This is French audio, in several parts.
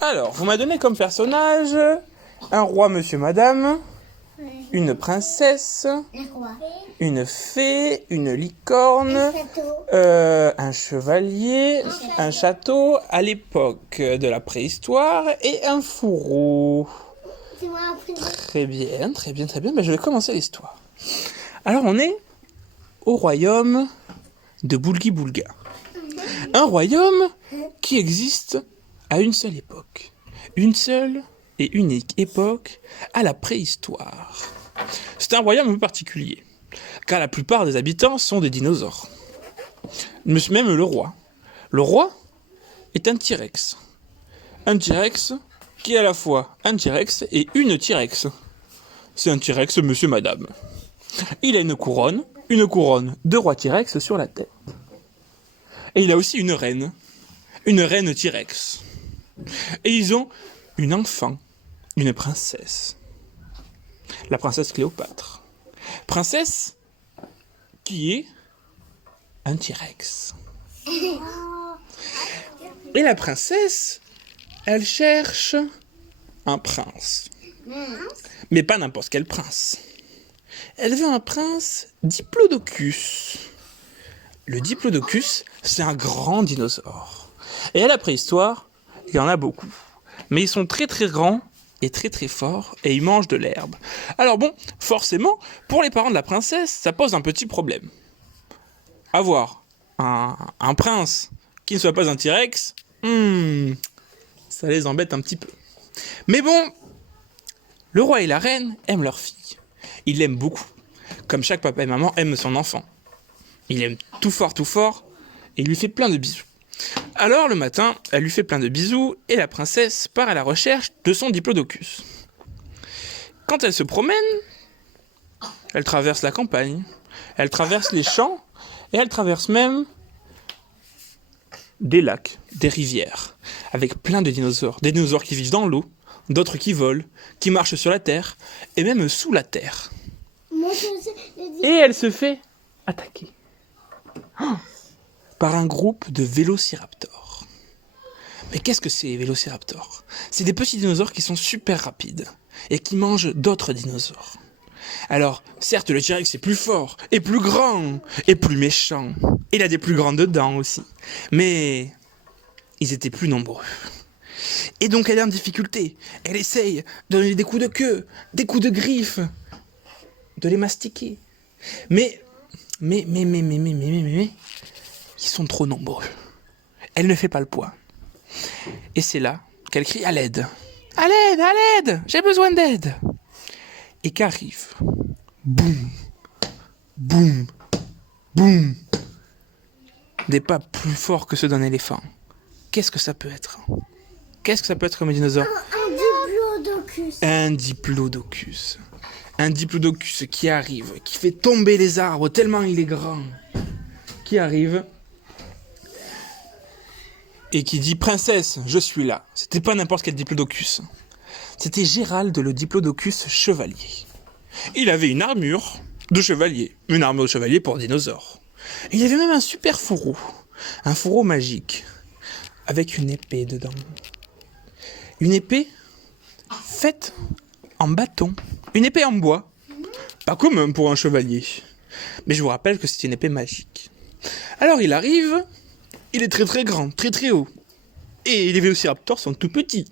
Alors, vous m'avez donné comme personnage un roi, monsieur, madame, une princesse, une fée, une licorne, un chevalier, un château à l'époque de la préhistoire et un fourreau. Très bien, très bien, très bien. Mais je vais commencer l'histoire. Alors, on est au royaume de Boulgi-Boulga. Un royaume qui existe à une seule époque. Une seule et unique époque à la préhistoire. C'est un royaume un peu particulier, car la plupart des habitants sont des dinosaures. Même le roi. Le roi est un T-Rex. Un T-Rex qui est à la fois un T-Rex et une T-Rex. C'est un T-Rex monsieur madame. Il a une couronne de roi T-Rex sur la tête. Et il a aussi une reine T-Rex. Et ils ont une enfant, une princesse. La princesse Cléopâtre. Princesse qui est un T-Rex. Et la princesse, elle cherche un prince. Mais pas n'importe quel prince. Elle veut un prince Diplodocus. Le Diplodocus, c'est un grand dinosaure. Et à la préhistoire, il y en a beaucoup. Mais ils sont très très grands et très très forts et ils mangent de l'herbe. Alors bon, forcément, pour les parents de la princesse, ça pose un petit problème. Avoir un prince qui ne soit pas un T-Rex, ça les embête un petit peu. Mais bon, le roi et la reine aiment leur fille. Ils l'aiment beaucoup, comme chaque papa et maman aiment son enfant. Il aime tout fort, et il lui fait plein de bisous. Alors le matin, elle lui fait plein de bisous, et la princesse part à la recherche de son Diplodocus. Quand elle se promène, elle traverse la campagne, elle traverse les champs, et elle traverse même des lacs, des rivières, avec plein de dinosaures. Des dinosaures qui vivent dans l'eau, d'autres qui volent, qui marchent sur la terre, et même sous la terre. Et elle se fait attaquer par un groupe de vélociraptors. Mais qu'est-ce que c'est, les vélociraptors ? C'est des petits dinosaures qui sont super rapides et qui mangent d'autres dinosaures. Alors, certes, le T-Rex est plus fort, et plus grand, et plus méchant. Il a des plus grandes dents aussi. Mais ils étaient plus nombreux. Et donc elle est en difficulté. Elle essaye de donner des coups de queue, des coups de griffes, de les mastiquer. Mais, ils sont trop nombreux. Elle ne fait pas le poids. Et c'est là qu'elle crie à l'aide. À l'aide, à l'aide, j'ai besoin d'aide. Et qu'arrive, boum, boum, boum, des pas plus forts que ceux d'un éléphant. Qu'est-ce que ça peut être ? Qu'est-ce que ça peut être comme un dinosaure ? Un diplodocus. Un diplodocus qui arrive, qui fait tomber les arbres tellement il est grand. Qui arrive et qui dit « Princesse, je suis là ». C'était pas n'importe quel diplodocus. C'était Gérald le diplodocus chevalier. Il avait une armure de chevalier. Une armure de chevalier pour dinosaure. Et il avait même un super fourreau. Un fourreau magique. Avec une épée dedans. Une épée faite en bâton. Une épée en bois. Pas commun pour un chevalier. Mais je vous rappelle que c'est une épée magique. Alors il arrive, il est très très grand, très très haut. Et les vélociraptors sont tout petits.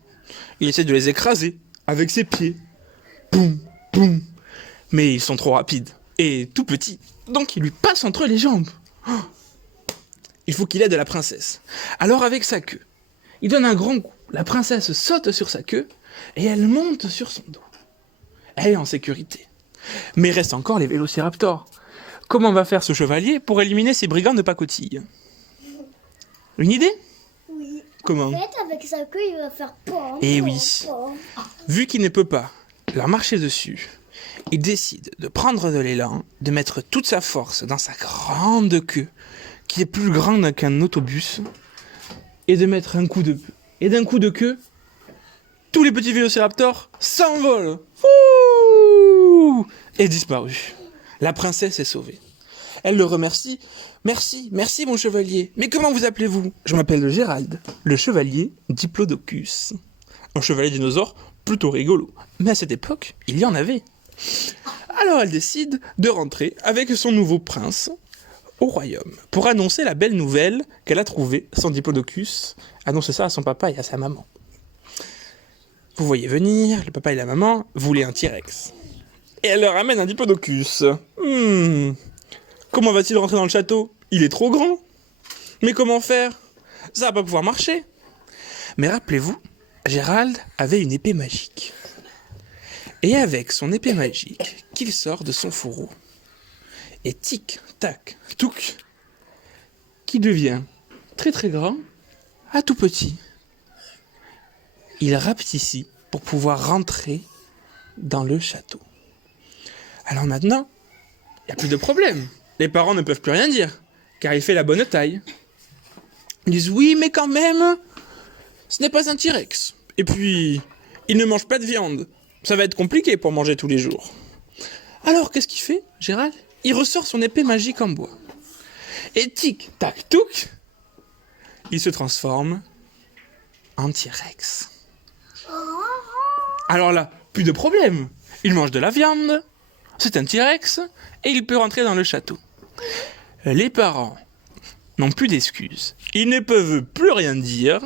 Il essaie de les écraser avec ses pieds. Boum, boum. Mais ils sont trop rapides et tout petits. Donc il lui passe entre les jambes. Oh, il faut qu'il aide la princesse. Alors avec sa queue, il donne un grand coup. La princesse saute sur sa queue et elle monte sur son dos. Elle est en sécurité. Mais il reste encore les vélociraptors. Comment va faire ce chevalier pour éliminer ces brigands de pacotille ? Une idée ? Oui. Comment ? En fait, avec sa queue, il va faire pom. Eh oui. Vu qu'il ne peut pas leur marcher dessus, il décide de prendre de l'élan, de mettre toute sa force dans sa grande queue, qui est plus grande qu'un autobus, et de mettre un coup de queue. Et d'un coup de queue, tous les petits vélociraptors s'envolent. Ouh, et disparus. La princesse est sauvée. Elle le remercie. Merci, merci mon chevalier. Mais comment vous appelez-vous ? Je m'appelle Gérald, le chevalier Diplodocus. Un chevalier dinosaure plutôt rigolo. Mais à cette époque, il y en avait. Alors elle décide de rentrer avec son nouveau prince au royaume pour annoncer la belle nouvelle qu'elle a trouvée son diplodocus, annoncer ça à son papa et à sa maman. Vous voyez venir, le papa et la maman voulaient un T-Rex. Et elle leur amène un diplodocus. Comment va-t-il rentrer dans le château? Il est trop grand. Mais comment faire? Ça va pas pouvoir marcher. Mais rappelez-vous, Gérald avait une épée magique. Et avec son épée magique, qu'il sort de son fourreau. Et tic, tac, touc, qui devient très très grand à tout petit. Il rapetit pour pouvoir rentrer dans le château. Alors maintenant, il n'y a plus de problème. Les parents ne peuvent plus rien dire, car il fait la bonne taille. Ils disent oui, mais quand même, ce n'est pas un T-Rex. Et puis, il ne mange pas de viande. Ça va être compliqué pour manger tous les jours. Alors, qu'est-ce qu'il fait, Gérald? Il ressort son épée magique en bois. Et tic, tac, touc, il se transforme en T-Rex. Alors là, plus de problème. Il mange de la viande, c'est un T-Rex, et il peut rentrer dans le château. Les parents n'ont plus d'excuses. Ils ne peuvent plus rien dire.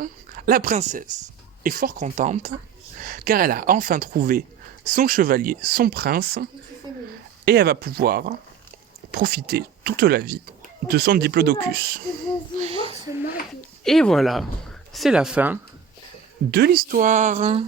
La princesse est fort contente, car elle a enfin trouvé son chevalier, son prince, et elle va pouvoir profiter toute la vie de son diplodocus. Et voilà, c'est la fin de l'histoire.